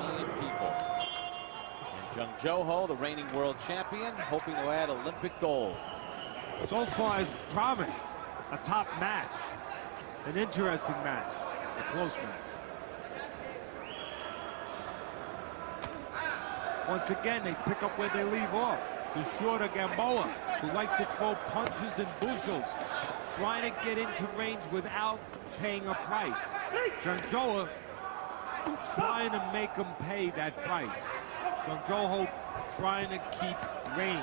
million people. And Jung Jo-ho, the reigning world champion, hoping to add Olympic gold. So far has promised a top match, an interesting match, a close match. Once again, they pick up where they leave off. The shorter Gamboa, who likes to throw punches and bushels, trying to get into range without paying a price. Jung Jo-ho trying to make him pay that price. Jung Jo-ho trying to keep range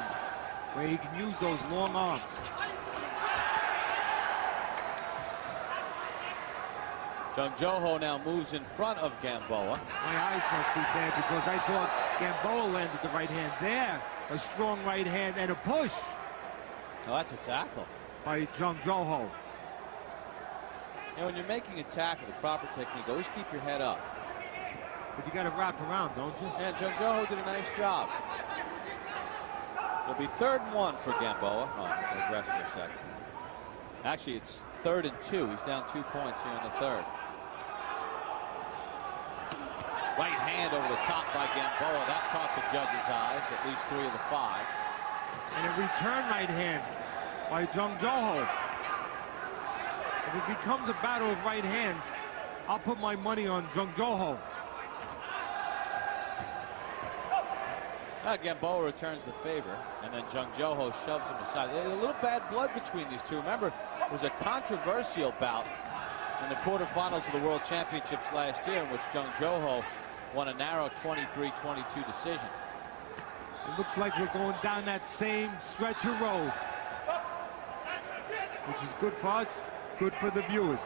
where he can use those long arms. Jung Jo-ho now moves in front of Gamboa. My eyes must be bad because I thought Gamboa landed the right hand there. A strong right hand and a push. Oh, that's a tackle. By Jung Jo-ho. You know, when you're making a tackle, the proper technique, always keep your head up. But you got to wrap around, don't you? And Jung Jo-ho did a nice job. It'll be 3rd and 1 for Gamboa. Oh, I'll rest for a second. Actually, it's 3rd and 2. He's down 2 points here in the 3rd. Right hand over the top by Gamboa. That caught the judge's eyes, at least 3 of the 5. And a return right hand by Jung Jo-ho. If it becomes a battle of right hands, I'll put my money on Jung Jo-ho. Gamboa returns the favor, and then Jung Jo-ho shoves him aside. There's a little bad blood between these two. Remember, it was a controversial bout in the quarterfinals of the World Championships last year in which Jung Jo-ho won a narrow 23-22 decision. It looks like we're going down that same stretch of road, which is good for us, good for the viewers.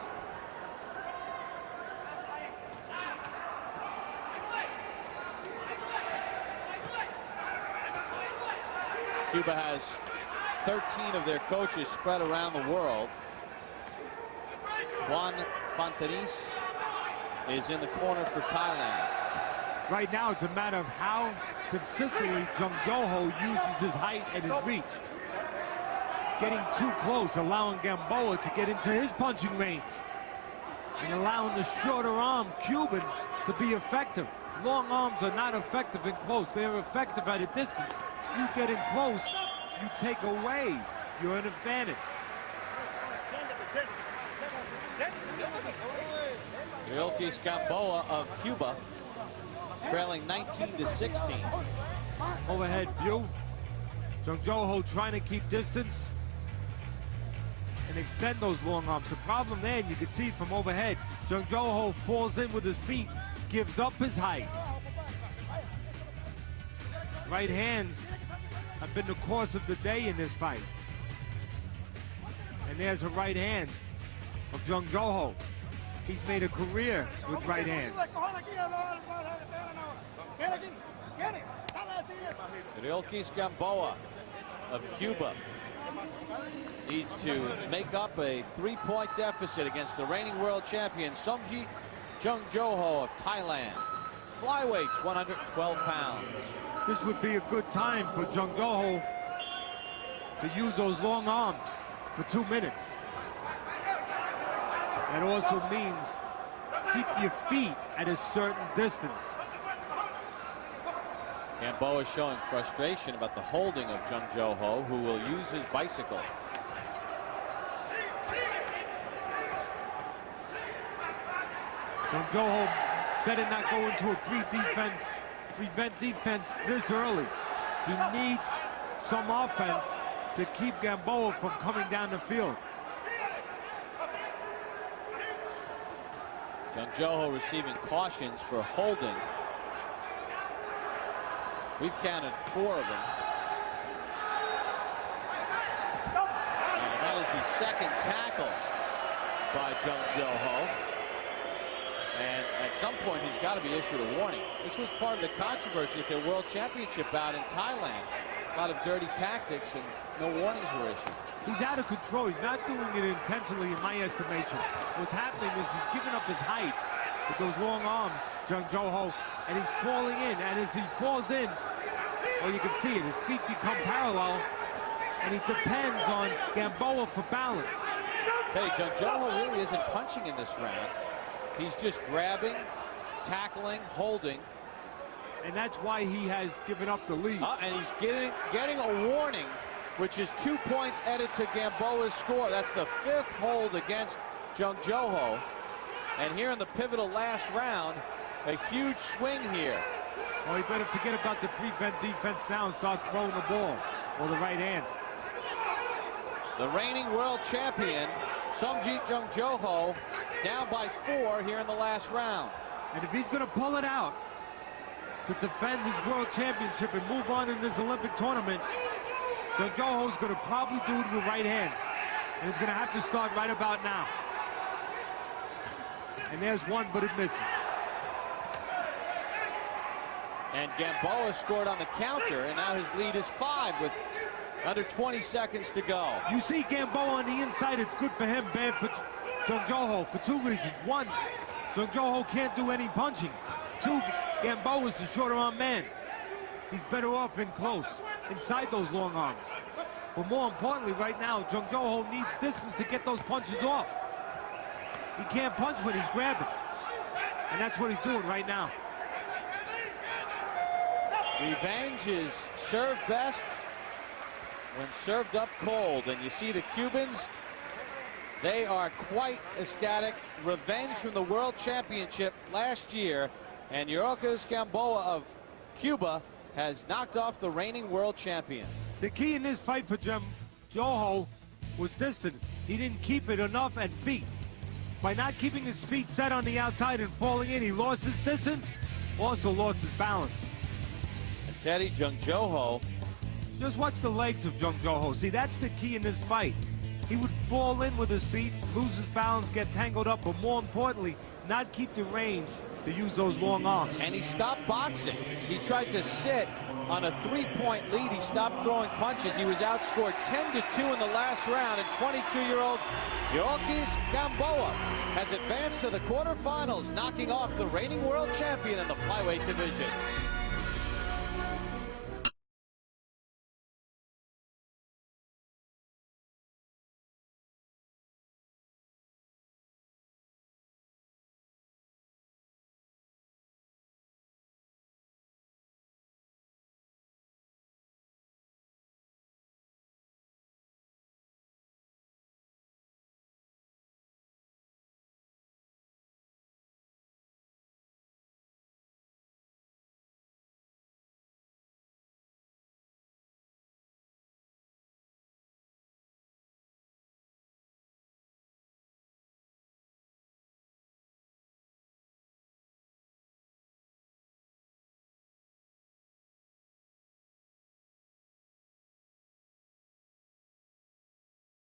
Cuba has 13 of their coaches spread around the world. Juan Fontanis is in the corner for Thailand. Right now, it's a matter of how consistently Jung Jo-ho uses his height and his reach. Getting too close, allowing Gamboa to get into his punching range. And allowing the shorter arm Cuban to be effective. Long arms are not effective in close. They're effective at a distance. You get in close, you take away your advantage. Ryokis Gamboa of Cuba trailing 19-16. Overhead view. Jung Jo-ho trying to keep distance and extend those long arms. The problem there, and you can see from overhead, Jung Jo-ho falls in with his feet, gives up his height. Right hands have been the course of the day in this fight. And there's a right hand of Jung Jo-ho. He's made a career with right hands. Ryokis Gamboa of Cuba needs to make up a 3-point deficit against the reigning world champion Somji Jung Jo-ho of Thailand. Flyweights, 112 pounds. This would be a good time for Jung Jo-ho to use those long arms for 2 minutes. That also means keep your feet at a certain distance. Gamboa is showing frustration about the holding of Jung Jo-ho, who will use his bicycle. Jung Jo-ho better not go into a prevent defense this early. He needs some offense to keep Gamboa from coming down the field. Jung Jo-ho receiving cautions for holding. We've counted 4 of them. And that is the 2nd tackle by Jung Jo-ho. And at some point, he's got to be issued a warning. This was part of the controversy at their World Championship bout in Thailand. A lot of dirty tactics and no warnings were issued. He's out of control. He's not doing it intentionally, in my estimation. What's happening is he's giving up his height with those long arms, Jung Jo-ho, and he's falling in. And as he falls in, well, you can see it. His feet become parallel, and he depends on Gamboa for balance. Hey, Jung Jo-ho really isn't punching in this round. He's just grabbing, tackling, holding, And that's why he has given up the lead. And he's getting a warning, which is 2 points added to Gamboa's score. That's the 5th hold against Jung Jo-ho. And here in the pivotal last round, a huge swing here. Well, he better forget about the prevent defense now and start throwing the ball or the right hand. The reigning world champion, Somjit Jung Jo-ho, down by 4 here in the last round. And if he's going to pull it out to defend his world championship and move on in this Olympic tournament, Jung Jo-ho's going to probably do it with right hands. And it's going to have to start right about now. And there's one, but it misses. And Gamboa scored on the counter, and now his lead is 5 with under 20 seconds to go. You see Gamboa on the inside, it's good for him, bad for Jung Jo-ho for 2 reasons. One, Jung Jo-ho can't do any punching. 2, Gamboa's the shorter arm man. He's better off in close, inside those long arms. But more importantly, right now, Jung Jo-ho needs distance to get those punches off. He can't punch when he's grabbing. And that's what he's doing right now. Revenge is served best when served up cold. And you see the Cubans, they are quite ecstatic. Revenge from the World Championship last year. And Yorkis Gamboa of Cuba has knocked off the reigning world champion. The key in this fight for Jung Jo-ho was distance. He didn't keep it enough at feet. By not keeping his feet set on the outside and falling in, he lost his distance, also lost his balance. And Teddy, Jung Jo-ho. Just watch the legs of Jung Jo-ho. See, that's the key in this fight. He would fall in with his feet, lose his balance, get tangled up, but more importantly, not keep the range to use those long arms. And he stopped boxing. He tried to sit on a 3-point lead. He stopped throwing punches. He was outscored 10-2 in the last round, and 22-year-old Yorkis Gamboa has advanced to the quarterfinals, knocking off the reigning world champion in the flyweight division.